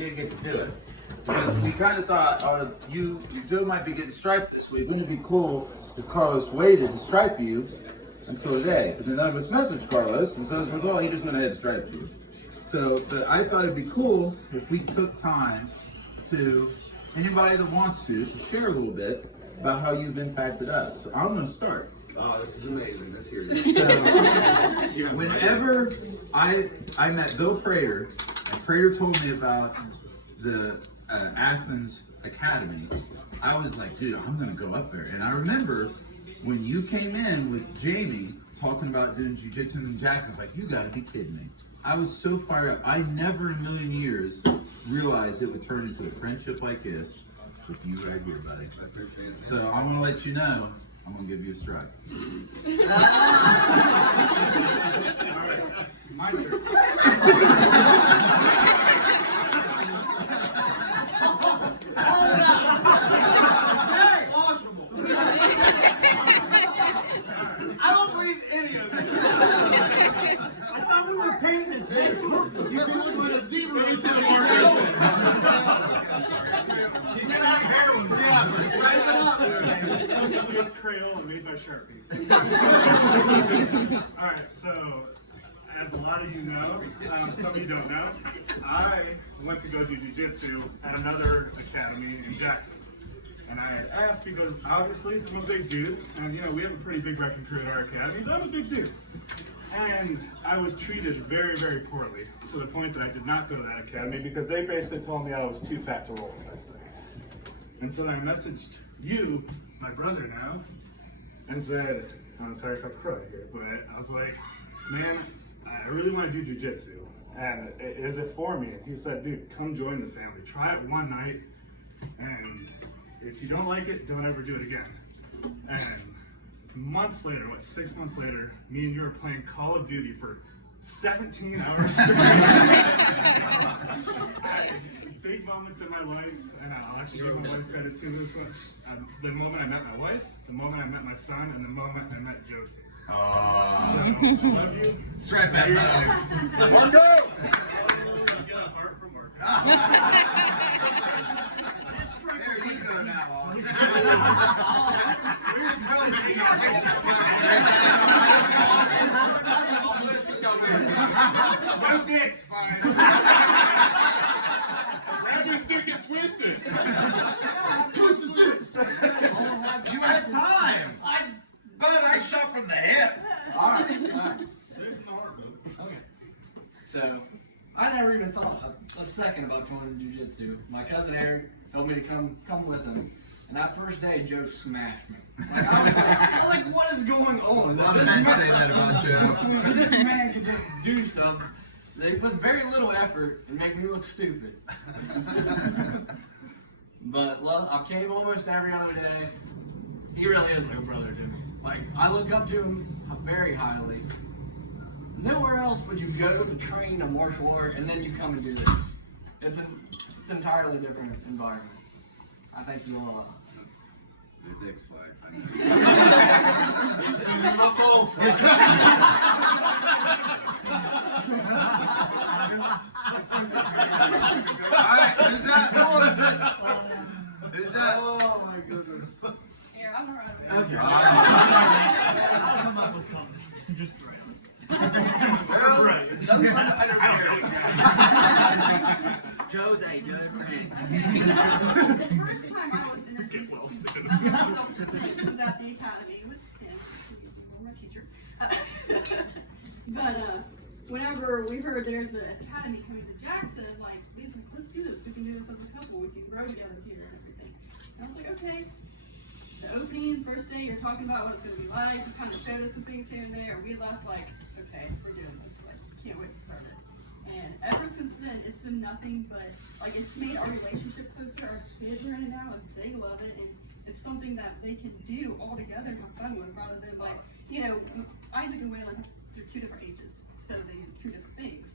didn't get to do it. Because we kind of thought, Joe might be getting striped this week. Wouldn't it be cool if Carlos waited to stripe you until today? But then none of us messaged Carlos, and so as a result, he just went ahead and striped you. So, but I thought it'd be cool if we took time to, anybody that wants to share a little bit about how you've impacted us. So I'm going to start. Oh, this is amazing. Let's hear this. So, whenever I met Bill Prater, and Prater told me about the Athens Academy, I was like, dude, I'm going to go up there. And I remember when you came in with Jamie talking about doing jiu-jitsu in Jackson, I was like, you got to be kidding me. I was so fired up. I never in a million years realized it would turn into a friendship like this with you right here, buddy. I appreciate it. So I want to let you know, I'm going to give you a strike. All right, my turn. I don't believe any of it. I thought we were painting his head purple. He's looking like a zebra. He's in the He's in that heroin. Yeah, stripe it up. It's Crayola made by Sharpie. All right, so as a lot of you know, some of you don't know, I went to go do jiu-jitsu at another academy in Jackson. And I asked because obviously I'm a big dude, and you know, we have a pretty big repertoire at our academy, but I'm a big dude. And I was treated very, very poorly to the point that I did not go to that academy because they basically told me I was too fat to roll back there. And so I messaged you, my brother now, and said, I'm sorry if I cry here, but I was like, man, I really want to do jiu-jitsu. And is it for me? And he said, dude, come join the family. Try it one night, and if you don't like it, don't ever do it again. And months later, 6 months later, me and you were playing Call of Duty for 17 hours straight. Big moments in my life, and I'll actually give my wife credit too. This one, the moment I met my wife, the moment I met my son, and the moment I met Joe. So, I love you. Straight back. One go! You get a heart from Mark. There you go now. No dicks, fine. Grab his dick and twist it. Twist his dicks. You had time. But I shot from the hip. All right. Save from the heart, bro. Okay. So, I never even thought a second about joining jiu-jitsu. My cousin Eric told me to come with him. And that first day, Joe smashed me. Like, I was like, what is going on? A lot of men say that about Joe. This man can just do stuff. They put very little effort and make me look stupid. But, well, I came almost every other day. He really is no brother to me. Like, I look up to him very highly. Nowhere else would you go to train a martial art and then you come and do this. It's an entirely different environment. I thank you all a lot. Your dick's fine. Alright, who's that? Who's that? Oh my goodness. Here, I'm gonna run away. Okay. I'll come up with something. Just right. Right. Joe's a good friend. The first time I was introduced to was at the academy with him. He was my teacher. But whenever we heard there's an academy coming to Jackson, like, he's like, let's do this. We can do this as a couple. We can grow together here and everything. And I was like, okay. The opening, first day, you're talking about what it's going to be like. You kind of showed us some things here and there. And we left like, okay, we're doing this. Like, can't wait to start it. And ever since then, it's been nothing but, like, it's made our relationship closer. Our kids are in it now, and they love it. And it's something that they can do all together and have fun with, rather than, like, Isaac and Waylon, they're two different ages, so they do two different things.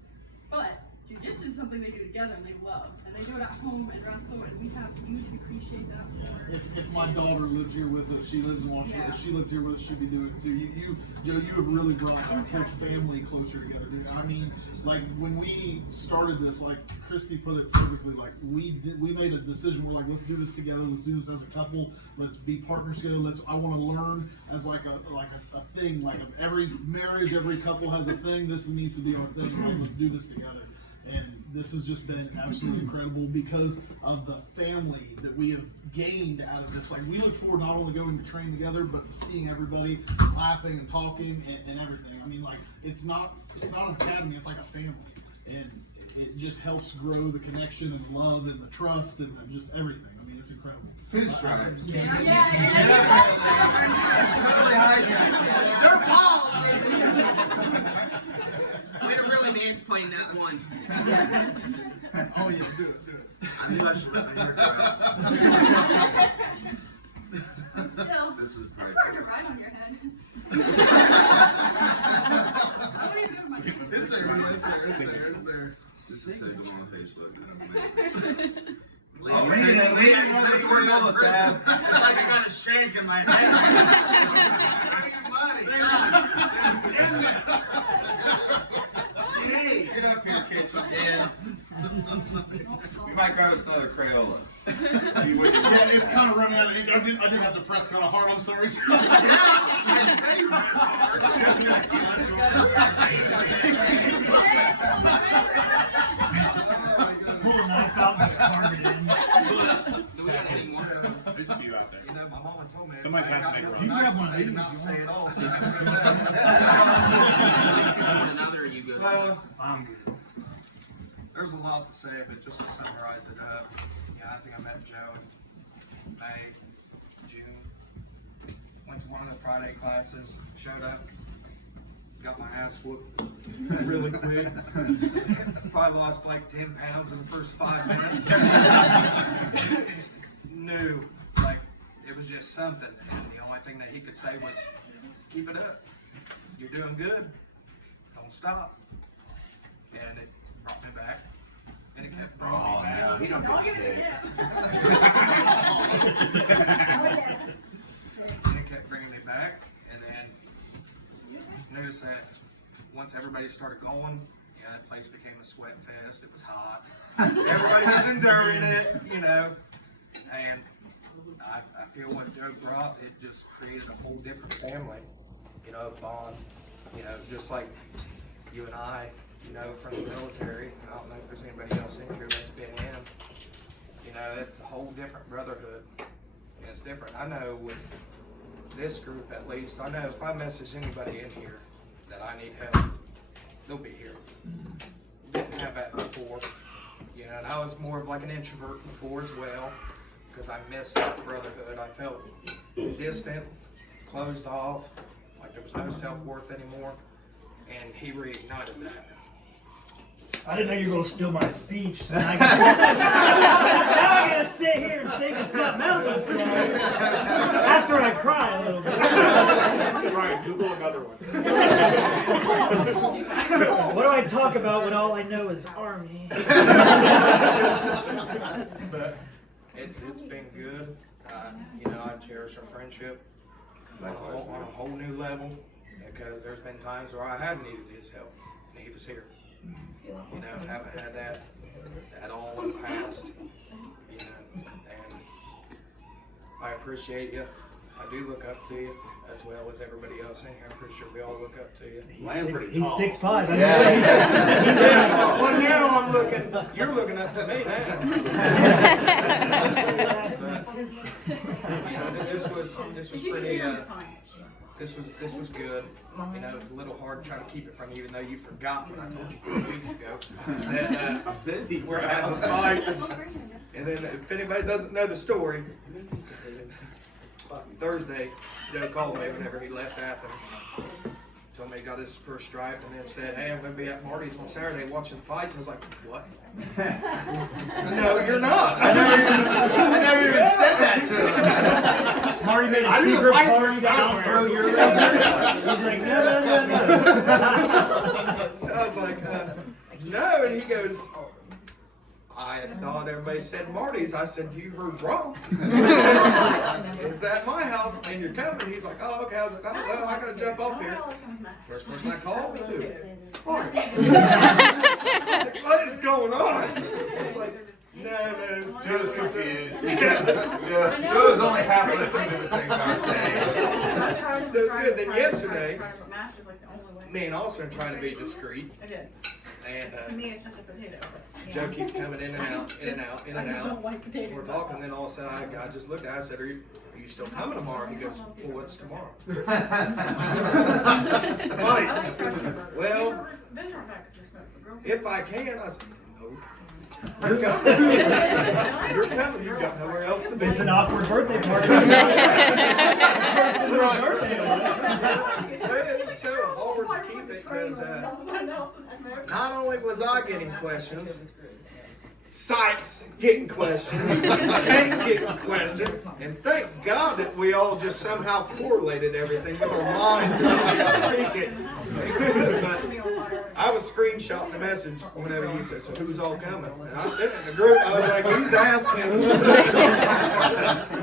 But Jiu-jitsu is something they do together and they love. And they do it at home and wrestle, and we have you to appreciate that more. If my daughter lived here with us, she lives in Washington. Yeah. If she lived here with us, she'd be doing it too. Joe, you have really brought our whole family closer together, dude. I mean, like when we started this, like Christy put it perfectly. Like we made a decision. We're like, let's do this together. Let's do this as a couple. Let's be partners together. I want to learn as like a thing. Like every marriage, every couple has a thing. This needs to be our thing. Like, let's do this together. And this has just been absolutely incredible because of the family that we have gained out of this. Like we look forward not only going to train together, but to seeing everybody laughing and talking and everything. I mean, like it's not an academy; it's like a family, and it just helps grow the connection and love and the trust and just everything. I mean, it's incredible. Two stripes. Yeah. Totally hijacked. Way to really mansplain that one. Oh yeah, do it. I knew I should let my hair grow. Still, This is it's hard to priceless. write on your head. I don't even know my name. It's there. This is so good on my Facebook. This is amazing. Read it on the Crayola tab. It's like I got a shake in my head. Get up here, kitchen. Yeah. You might grab us another Crayola. You wouldn't. Yeah, it's kind of running out of ink. I did have to press kind of hard. I'm sorry. Pull the knife out and just carve it in. Do we got any more? There's a few out there. You know, my mama told me Somebody's everybody got to got make real room. nice You to say can to have not one of say it all. So you have Another you go. there's a lot to say, but just to summarize it up, yeah, I think I met Joe in May, June. Went to one of the Friday classes, showed up, got my ass whooped really quick. Probably lost like 10 pounds in the first 5 minutes. Knew, like, it was just something. And the only thing that he could say was, keep it up. You're doing good. Don't stop. And it brought me back. And it kept bringing me back. No, he don't I'll get give it shit. And it kept bringing me back, and then noticed that once everybody started going, yeah, that place became a sweat fest. It was hot. Everybody was enduring it, you know. And I feel what Joe brought, it just created a whole different family, you know, bond. You know, just like you and I, you know, from the military. I don't know if there's anybody else in here that's been in. You know, it's a whole different brotherhood. And it's different. I know with this group at least, I know if I message anybody in here that I need help, they'll be here. Didn't have that before. You know, and I was more of like an introvert before as well, because I missed that brotherhood. I felt distant, closed off, like there was no self-worth anymore, and he reignited that. I didn't know you were going to steal my speech. Now I gotta sit here and think of something else to say after I cry a little bit. Right, Google another one. What do I talk about when all I know is Army? But it's been good. You know, I cherish our friendship on a whole new level, because there's been times where I have needed his help, and he was here. You know, haven't had that at all in the past. You know, and I appreciate you. I do look up to you, as well as everybody else in here. I'm pretty sure we all look up to you. He's 6'5". Well, now I'm looking. You're looking up to me now. You know, this was pretty. This was good. You know, it was a little hard trying to keep it from you, even though you forgot when I told you 4 weeks ago that I'm busy. we're having fights. And then, if anybody doesn't know the story, Thursday, Joe called me whenever he left Athens. Told me he got his first stripe, and then said, "Hey, I'm going to be at Marty's on Saturday watching fights." I was like, "What?" No, you're not. I never even said that to him. Marty made a secret party to outthrow your legs. He's like, no. So I was like, no, and he goes, I had thought everybody said Marty's. I said, you heard wrong. It's at my house and you're coming. He's like, oh, okay. I was like, oh, well, I gotta jump off here. First person I called, who? Marty. I was like, what is going on? He's like, no, it's Joe was just confused. Joe was only half listening to the things I was saying. So it's good. Then yesterday, me and Austin are trying to be discreet. I did. And To me, it's just a potato. Joe keeps coming in and out, in and out, in and I don't out. like potatoes. We're talking, then all of a sudden I just looked at him, I said, are you still coming tomorrow? He goes, well, what's tomorrow? Fights. Well, if I can, I said, no. You're coming. You're coming. You've got nowhere else to be. It's an awkward birthday party. It's so hard to keep it because not only was I getting questions, Sykes getting questions, Kate getting questions, and thank God that we all just somehow correlated everything with our minds and we could speak it. But I was screenshotting the message whenever you said, so who's all coming? And I sent it in the group, I was like, who's asking?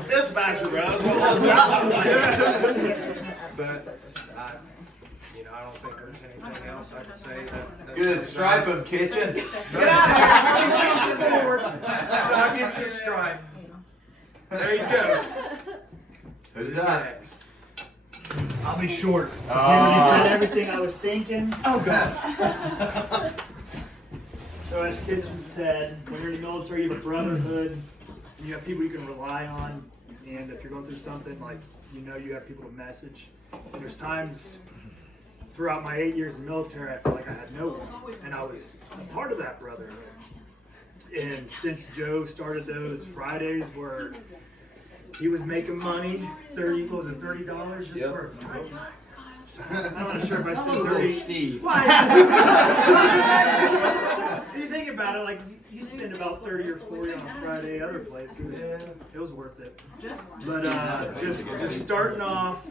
Dispatcher, bro. But I don't think there's anything else I could say that. Good, stripe of kitchen. Get out of here! Board. So I give you a stripe. There you go. Who's that? I'll be short. 'Cause he already said everything I was thinking. Oh God. So as Kitchen said, when you're in the military, you have a brotherhood. You have people you can rely on. And if you're going through something, like, you have people to message. And there's times throughout my 8 years in the military, I felt like I had no one. And I was a part of that brotherhood. And since Joe started those Fridays where he was making money, $30 just for a Friday. I'm not sure if I spent 30. Steve. If you think about it, like, you spend about 30 or 40 on a Friday other places. It was worth it. But just starting off,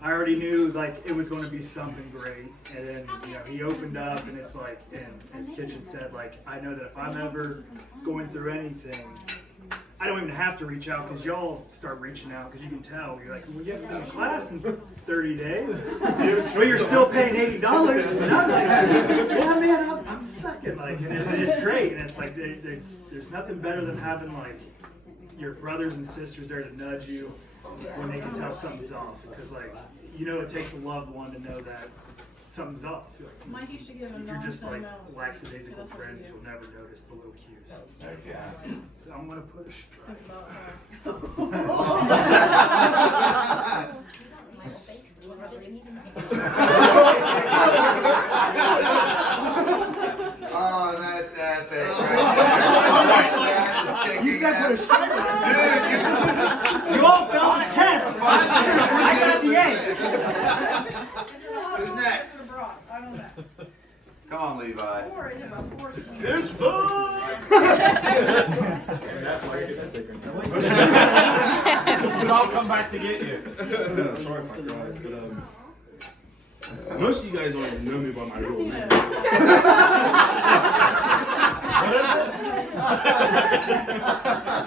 I already knew like it was going to be something great. And then he opened up, and it's like, and as Kitchen said, like, I know that if I'm ever going through anything, I don't even have to reach out because y'all start reaching out because you can tell. You're like, well, you haven't been to class in 30 days. Well, you're still paying $80. And I'm like, yeah, man, I'm sucking. Like, and it's great. And it's like, there's nothing better than having like your brothers and sisters there to nudge you when they can tell something's off. Because like, it takes a loved one to know that something's off. Mike, you should give a If you're just like non-sentimental. lackadaisical friends, you'll never notice the little cues. Okay. So I'm gonna put a stripe. Oh, that's epic. Right. You said put a stripe on it. You all failed the test. I got the A. Who's next? I don't know. Come on, Levi. Or is it about sports? This book! That's why you get that ticker. This has all come back to get you. No, sorry about that. But, most of you guys don't even know me by my real name.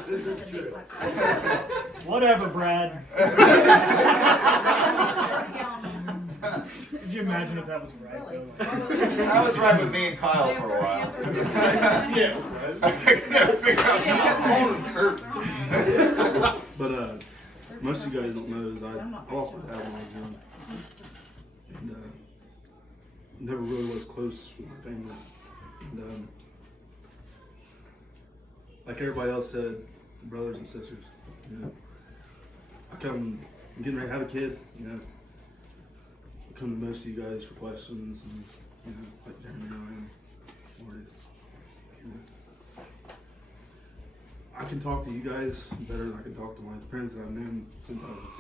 This is true. Whatever, Brad. Could you imagine if that was right? Though? That was right with me and Kyle for a while. Yeah. I could never figure out how to But most of you guys don't know is I lost my dad when I was young. And never really was close with my family. And like everybody else said, brothers and sisters, I'm getting ready to have a kid, I come to most of you guys for questions and, like Jeremy and Smarty. I can talk to you guys better than I can talk to my friends that I've known since I was,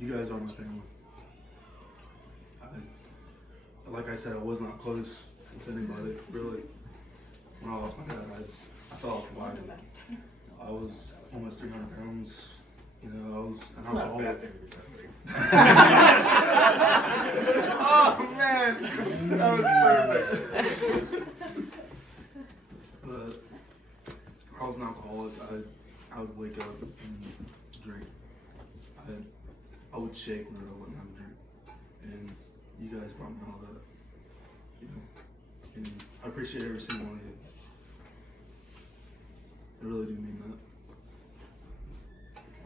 you guys are my family. Like I said, I was not close with anybody, really. When I lost my dad, I fell off the wagon. I was almost 300 pounds. I was an alcoholic. Oh man, that was perfect. But I was an alcoholic. I would wake up and drink. I would shake when I wouldn't have a drink. And you guys brought me all that. You know, and I appreciate every single one of you. I really do mean that.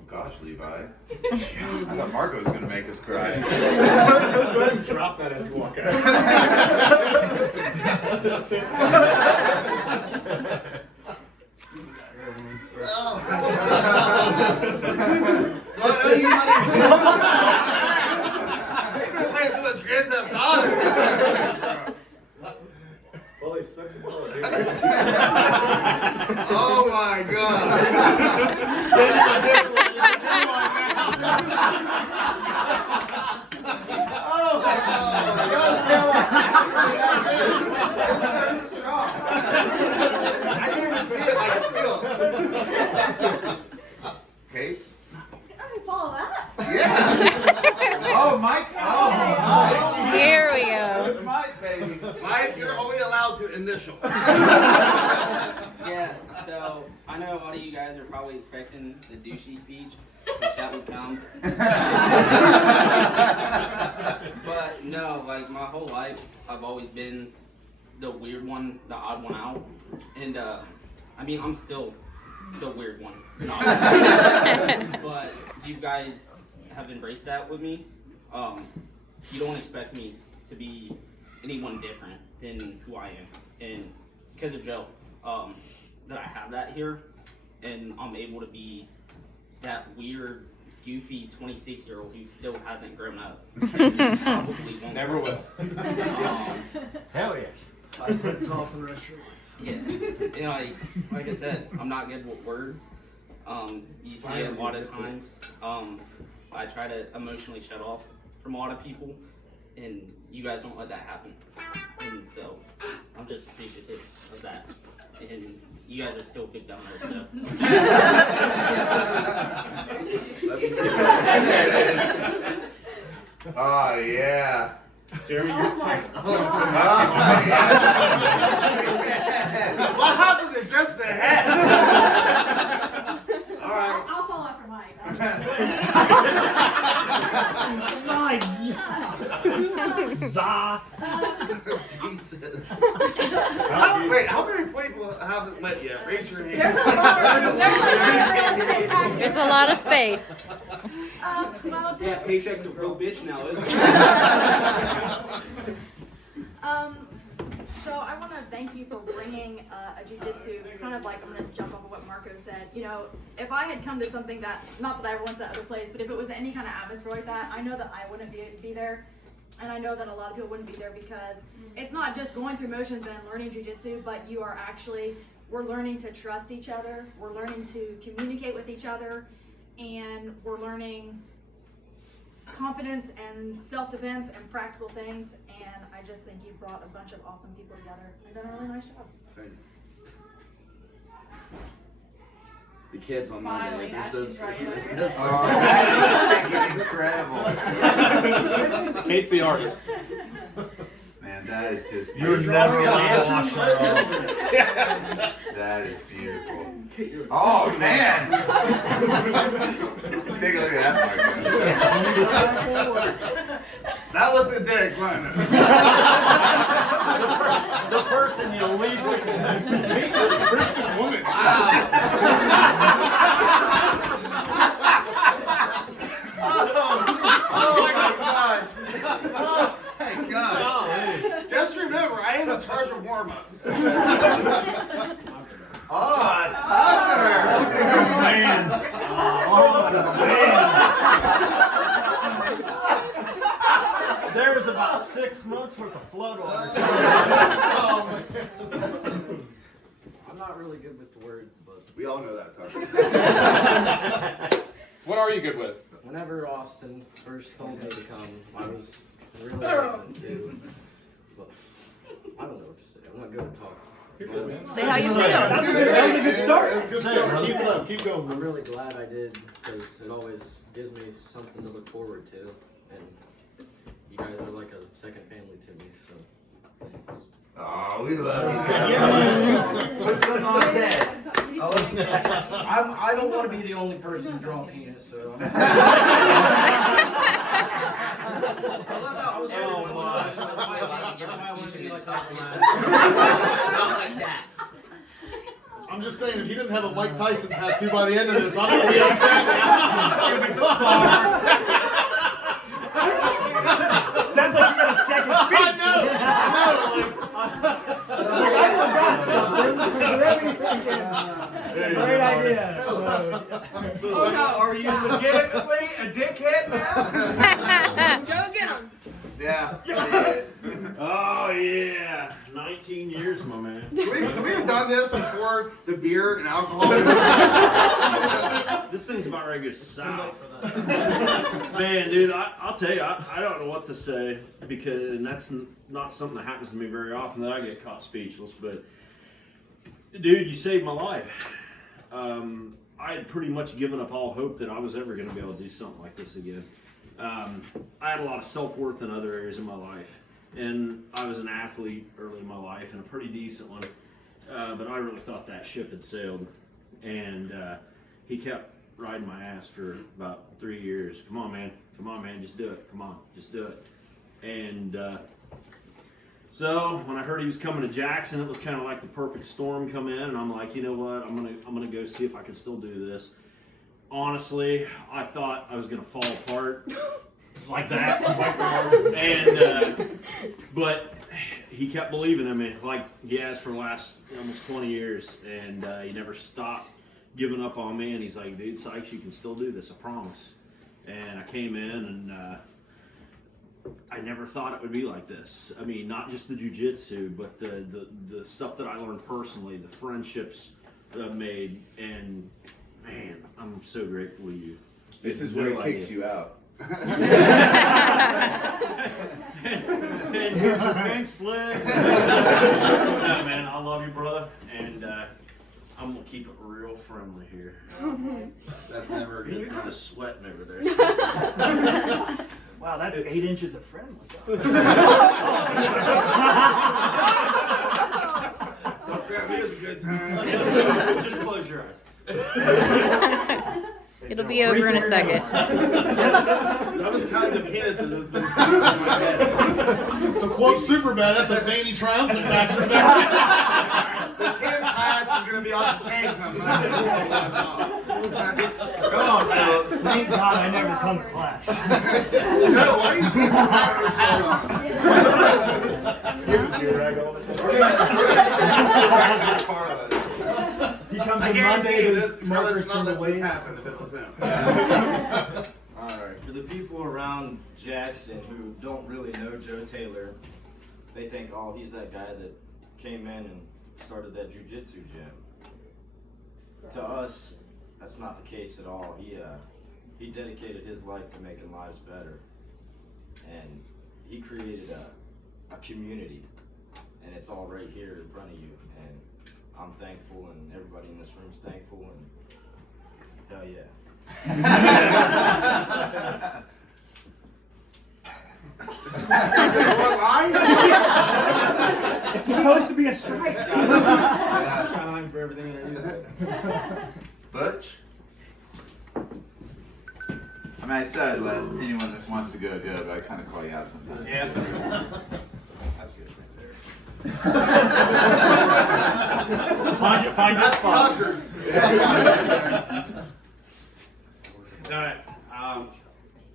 Gosh, Levi. I thought Marco was gonna make us cry. Go ahead and drop that as you walk out. Well, he sucks at all, dude. Oh my God. I didn't even see it like it feels. Kate? I can follow that. Yeah. Oh, Mike. Oh, Here we go. it's Mike, baby. Mike, you're only allowed to initial. Yeah, so I know a lot of you guys are probably expecting the douchey speech, which that would come. But no, like my whole life, I've always been the weird one, the odd one out. And I mean, I'm still the weird one. But you guys have embraced that with me. You don't expect me to be anyone different than who I am. And it's because of Joe that I have that here. And I'm able to be that weird, goofy 26-year-old who still hasn't grown up. And probably won't. Never will. Hell yeah. 5 foot tall for the rest of your life. Yeah, you know, like I said, I'm not good with words. You see it a lot of times. I try to emotionally shut off from a lot of people, and you guys don't let that happen. And so, I'm just appreciative of that. And you guys are still big dumbers, so. Oh yeah. Jeremy, your text. Oh yeah. What happened to just the head? All right. I'll follow after Mike. Za. Jesus. Wait, how many people haven't met yet? Raise your hand. There's a lot of real estate There's a lot of space. Well, Yeah, just, paycheck's a real bitch now, isn't it? So I want to thank you for bringing a jiu-jitsu, kind of like, I'm going to jump off of what Marco said. You know, if I had come to something that, not that I ever went to that other place, but if it was any kind of atmosphere like that, I know that I wouldn't be there. And I know that a lot of people wouldn't be there because it's not just going through motions and learning jiu-jitsu, but you are actually, we're learning to trust each other. We're learning to communicate with each other. And we're learning confidence and self-defense and practical things, and I just think you brought a bunch of awesome people together and done a really nice job. Thank you. The kids on Smiling Monday. as she's writing This under. Oh, that is incredible. Kate's the artist. Man, that is just You were beautiful. never allowed to wash that off. That is beautiful. Oh man! Take a look at that, Marco. That was the dick, wasn't it? The person you least expect. Kate, you're a Christian woman. Oh my gosh! Oh my gosh! Just remember, I am in charge of warm-ups. Oh, Tucker! Man. Man. There's about 6 months worth of float on it. I'm not really good with words, but We all know that, Tucker. What are you good with? whenever Austin first told me to come, I was really hesitant to. But I don't know what to say. I'm not good at talking. Say how you feel. That was a good start. That's a good start. Keep it up. Keep going. I'm really glad I did because it always gives me something to look forward to, and you guys are like a second family to me. So thanks. Oh, we love you. Put something on his head. I don't want to be the only person to draw a penis, so. I'm just saying, if he didn't have a Mike Tyson tattoo by the end of this, I'm gonna be upset. Sounds like you got a second speech. I forgot something. Great idea. Oh, no. Are you legitimately a dickhead now? Go get him. Yeah. Yes. Oh yeah, 19 years, my man. Can we have done this before the beer and alcohol? This thing's about ready to go south. Man, dude, I'll tell you, I don't know what to say because, and that's not something that happens to me very often that I get caught speechless. But, dude, you saved my life. I had pretty much given up all hope that I was ever going to be able to do something like this again. I had a lot of self-worth in other areas of my life, and I was an athlete early in my life and a pretty decent one, but I really thought that ship had sailed, and he kept riding my ass for about 3 years. Come on, man, just do it. Come on, just do it. And so when I heard he was coming to Jackson, it was kind of like the perfect storm come in, and I'm like, you know what, I'm gonna go see if I can still do this. Honestly, I thought I was gonna fall apart like that, and but he kept believing in me, like he has for the last almost 20 years, and he never stopped giving up on me. And he's like, "Dude, Sykes, you can still do this, I promise." And I came in, and I never thought it would be like this. I mean, not just the jiu-jitsu, but the stuff that I learned personally, the friendships that I've made, and man, I'm so grateful to you. This is where it kicks you out. And here's your pink slip. No, man, I love you, brother, and I'm gonna keep it real friendly here. That's never a good You're kind sign. of sweating over there. Wow, that's 8 inches of friendly. Don't forget me, it was a good time. Just close your eyes. It'll be over in a second. That was kind of the penises that's been in my head. To quote Superbad, that's a veiny triumphant bastard. The kids' class is going to be on the chain coming up. Come on, Phillips. Thank God I never come to class. No, why are you teaching class for so long? We're gonna see Carlos. He comes I in guarantee Monday you to this markers Carlos from the not let waves. this happen if it was him. For the people around Jackson who don't really know Joe Taylor, they think, oh, he's that guy that came in and started that jiu-jitsu gym. To us, that's not the case at all. He dedicated his life to making lives better, and he created a community, and it's all right here in front of you. And I'm thankful, and everybody in this room's thankful, and hell yeah. It's supposed to be a strike. Skyline for everything I do. Butch? I mean, I said let anyone that wants to go, but I kind of call you out sometimes. Yeah. That's good right there. Find your spot. Alright,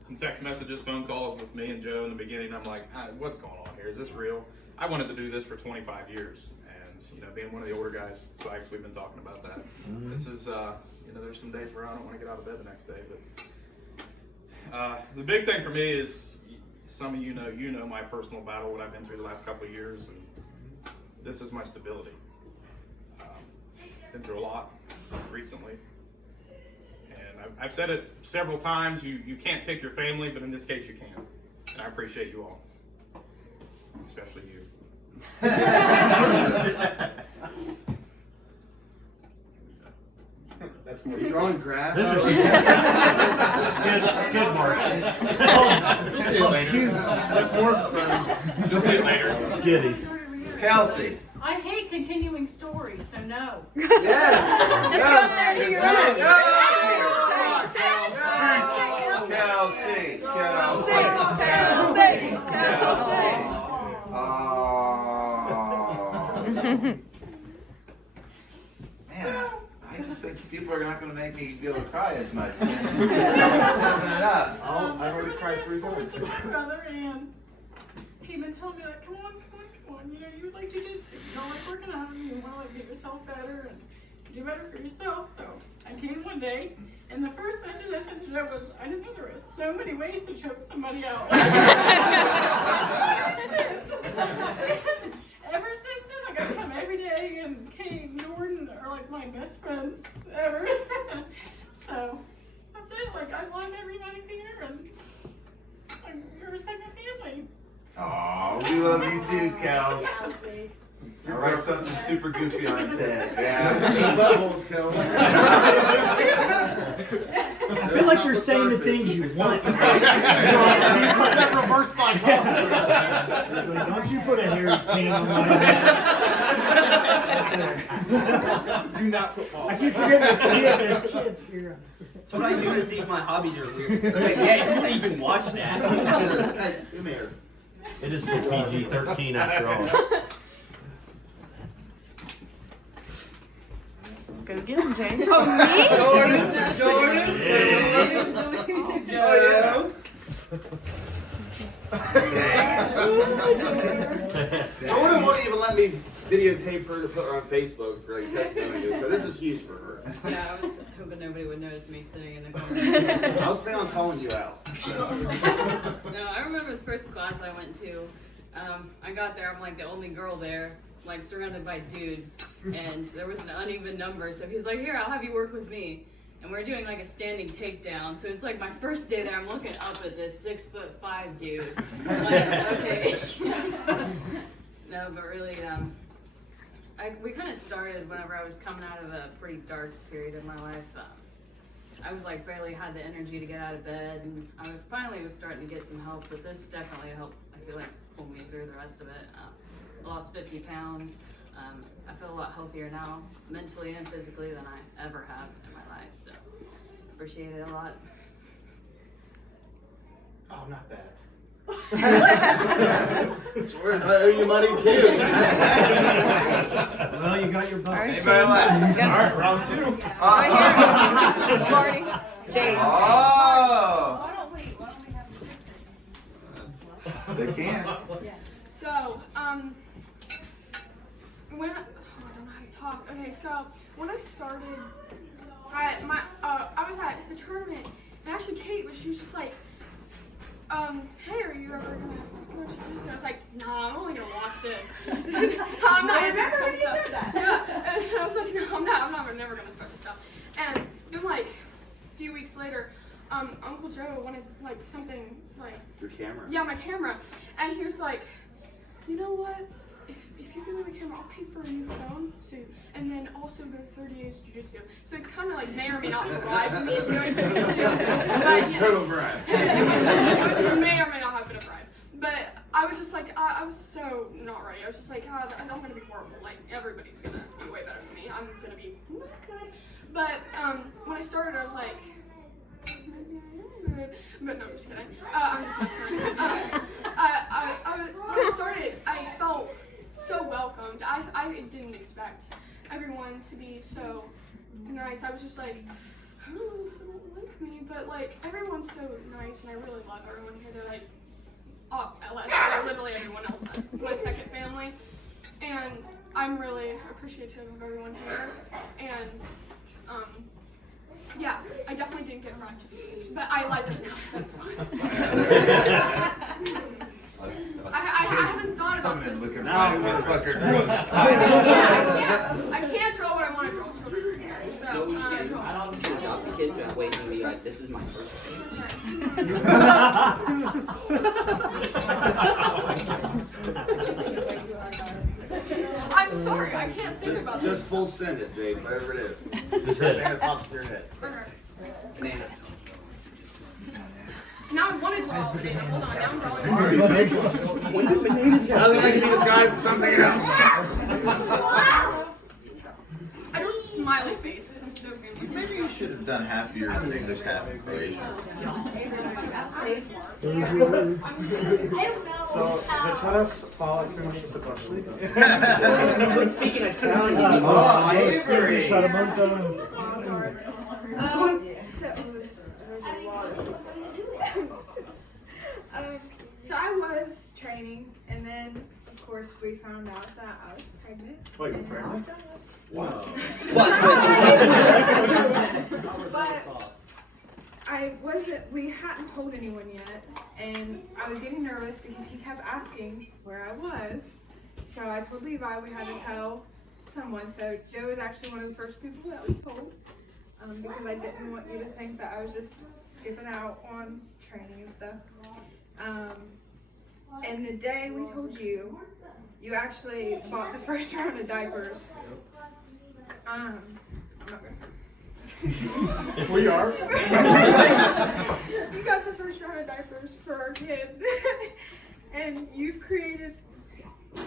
some text messages, phone calls with me and Joe in the beginning. I'm like, what's going on here? Is this real? I wanted to do this for 25 years, and being one of the older guys, Sykes, we've been talking about that. This is, there's some days where I don't want to get out of bed the next day, but the big thing for me is, some of you know my personal battle, what I've been through the last couple of years, and this is my stability. Been through a lot recently. I've said it several times, you can't pick your family, but in this case you can. And I appreciate you all. Especially you. growing grass. This is skid mark. We'll see you later. That's more fun. You'll see you later. Skiddies. Kelsey. I hate continuing stories, so no. Yes. Just go in there and do your own. Man, I just think people are not going to make me be able to cry as much. I'm stepping it up. I've already cried 3 times. My brother, and he's been telling me, like, come on, you know, you would like jujitsu, you don't like working out, you want to like get yourself better and do better for yourself. So I came one day, and the first message I sent to Joe was, I didn't know there were so many ways to choke somebody out. Ever since then, like, I come every day, and Kate and Jordan are like my best friends ever. So that's it. Like, I love everybody here, and you're a second family. Oh, we love you too, Kels. I'll write something super goofy on his head. Yeah. Bubbles, Kels. I feel like you're saying the things you want. He's like that reverse psychology. He's like, don't you put a hairy tan on my head. Do not put balls. I keep forgetting there's kids here. That's what I do to see if my hobbies are weird. It's like, yeah, you didn't even watch that. Hey, come here. It is still PG-13 after all. Go get him, Jane. Oh, me? Jordan. Jordan won't even let me videotape her to put her on Facebook for like testimony. So this is huge for her. Yeah, I was hoping nobody would notice me sitting in the corner. I was planning on calling you out. No, I remember the first class I went to. I got there, I'm like the only girl there, like surrounded by dudes, and there was an uneven number, so he's like, here, I'll have you work with me. And we're doing like a standing takedown, so it's like my first day there, I'm looking up at this 6'5" dude. I'm like, okay. No, but really, we kind of started whenever I was coming out of a pretty dark period in my life. I was like barely had the energy to get out of bed, and I finally was starting to get some help, but this definitely helped, I feel like, pull me through the rest of it. I lost 50 pounds. I feel a lot healthier now, mentally and physically, than I ever have in my life, so appreciate it a lot. Oh, not that. Jordan, I owe you money too. Well, you got your butt. Anybody left? Go. All right, round 2. Right here. Marty. Jane. Oh, Why don't we have a they can. So, when I don't know how to talk. Okay, so when I started, I was at the tournament, and actually Kate she was just like, hey, are you ever gonna go to jiu-jitsu? I was like, nah, I'm only gonna watch this. I'm not into this kind of stuff. Yeah, and I was like, no, I'm never gonna start this stuff. And then like a few weeks later, Uncle Joe wanted like something like Your camera. yeah, my camera, and he was like, you know what? If you give me the camera, I'll pay for a new phone soon, and then also go 30 days jiu-jitsu. So it kind of like may or may not have bribed me into going jiu-jitsu. Total bribe. It may or may not have been a bribe. But I was just like, I was so not ready. I was just like, I'm gonna be horrible. Like everybody's gonna be way better than me. I'm gonna be not good. But when I started, I was like, maybe I am good. But no, I'm just kidding. I'm just messing around. When I started, I felt so welcomed. I didn't expect everyone to be so nice. I was just like, I don't know if they don't like me, but like everyone's so nice, and I really love everyone here. They're like, literally everyone else, my second family, and I'm really appreciative of everyone here. And yeah, I definitely didn't get right to do this, but I like it now, so it's fine. I haven't thought about this. I can't draw what I want to draw. So, I don't know the kids are waiting to be like, this is my first thing. I'm sorry, I can't think about Just this. full send it, Jade, whatever it is. Just say it pops in your head. Banana. Now I want to draw a banana. Hold on, now I'm drawing. When do bananas have? Other than be disguised as something else. I drew a smiley face because I'm so friendly. Maybe you should have done half yours in English, half in Croatian. So, večeras hvala svima što ste došli. Speaking Italian. So I was training, and then of course we found out that I was pregnant. Wait, you're pregnant? Wow. But I wasn't. We hadn't told anyone yet, and I was getting nervous because he kept asking where I was. So I told Levi we had to tell someone. So Joe was actually one of the first people that we told. Because I didn't want you to think that I was just skipping out on training and stuff. And the day we told you, you actually bought the first round of diapers. I'm not gonna. We are. You got the first round of diapers for our kid. And you've created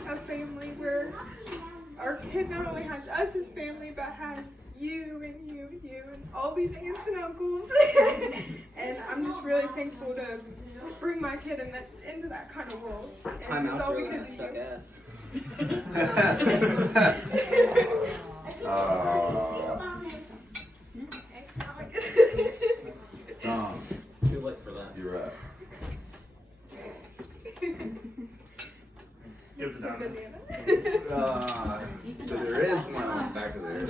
a family where our kid not only has us as family, but has you and you and you and all these aunts and uncles. And I'm just really thankful to bring my kid into that kind of world. And it's all because of you. Tom, Too late for that. you're up. Give us a down. So there is one on the back of there.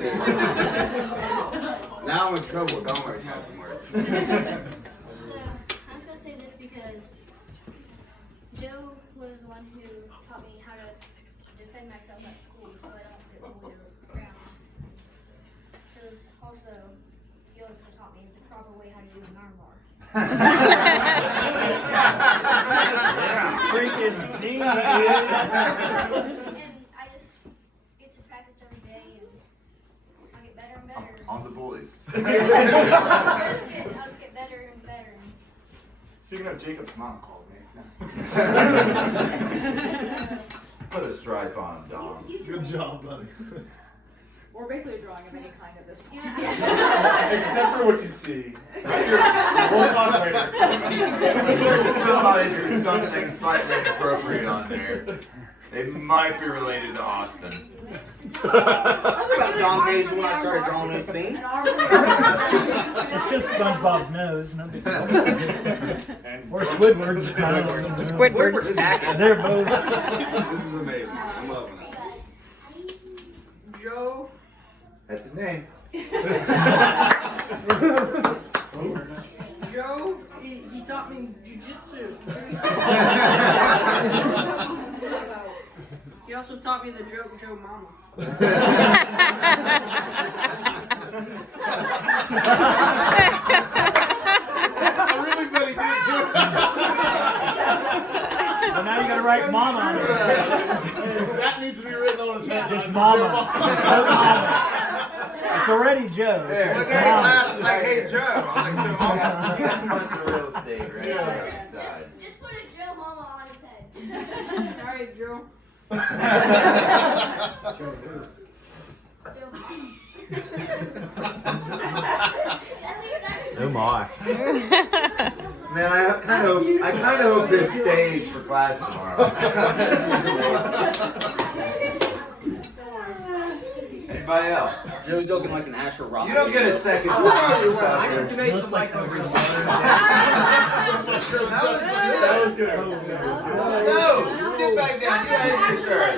Now I'm in trouble. Don't worry, have some work. So, I'm just gonna say this because Joe was the one who taught me how to defend myself at school so I don't get bullied around. It was also, he also taught me the proper way how to do an arm bar. Freaking Z, And I just get to practice every day and I get better and better. On the bullies. I'll just get better and better. Speaking of, Jacob's mom called me. Put a stripe on, Dom. Good job, buddy. We're basically drawing of any kind at this point. Except for what you see. We'll talk later. Somebody drew something slightly inappropriate on there. They might be related to Austin. I was about John's age when I started drawing those things. It's just SpongeBob's nose, no big deal. Or Squidward's. Squidward's. They're both. This is amazing. I'm loving it. Joe. That's his name. Joe, he taught me jujitsu. He also taught me the joke Joe Mama. I really bet he did too. Well, now you gotta write Mama on his head. That needs to be written on his head. Just Mama. Just Mama. It's already Joe. So Yeah, just okay, Mama. It's like, hey Joe. I'm like, Joe Mama. You got front to real estate right there on the side. Just put a Joe Mama on his head. Alright, Joe. Joe who? Oh my. Man, I kind of hope this stays for class tomorrow. Anybody else? Joe's looking like an Asher Rock. You don't get a second. I need to make some like over the That was good. No, sit back down. You had your turn.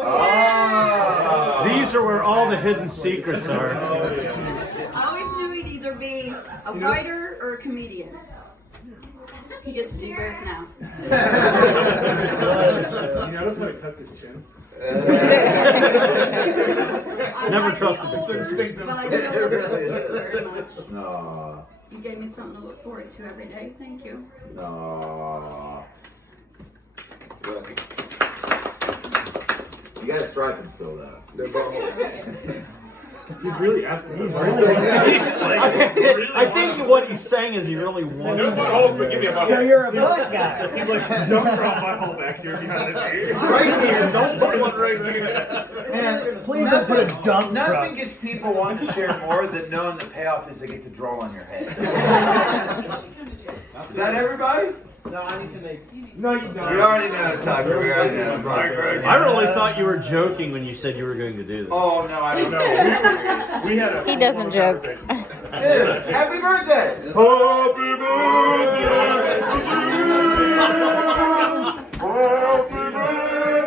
Oh. These are where all the hidden secrets are. I always knew he'd either be a fighter or a comedian. He gets to do both now. You notice how he tucked his chin? Never trusted the It's kid. but I still love you very much. No. You gave me something to look forward to every day. Thank you. No. You got striping still though. They're buttholes. He's really asking. He's I think what he's saying is he really wants. No buttholes, but give me a butthole. So you're a butt guy. He's like, don't draw a butthole back here behind his ear. Right here. Don't put one right here. Man, please don't put a dump Nothing truck. gets people wanting to share more than knowing the payoff is they get to draw on your head. Is that everybody? No, I need to make. No, you don't. We already know, Tucker. We already know. I really thought you were joking when you said you were going to do this. Oh no, I don't know. We had a He doesn't joke. Happy birthday! Happy birthday!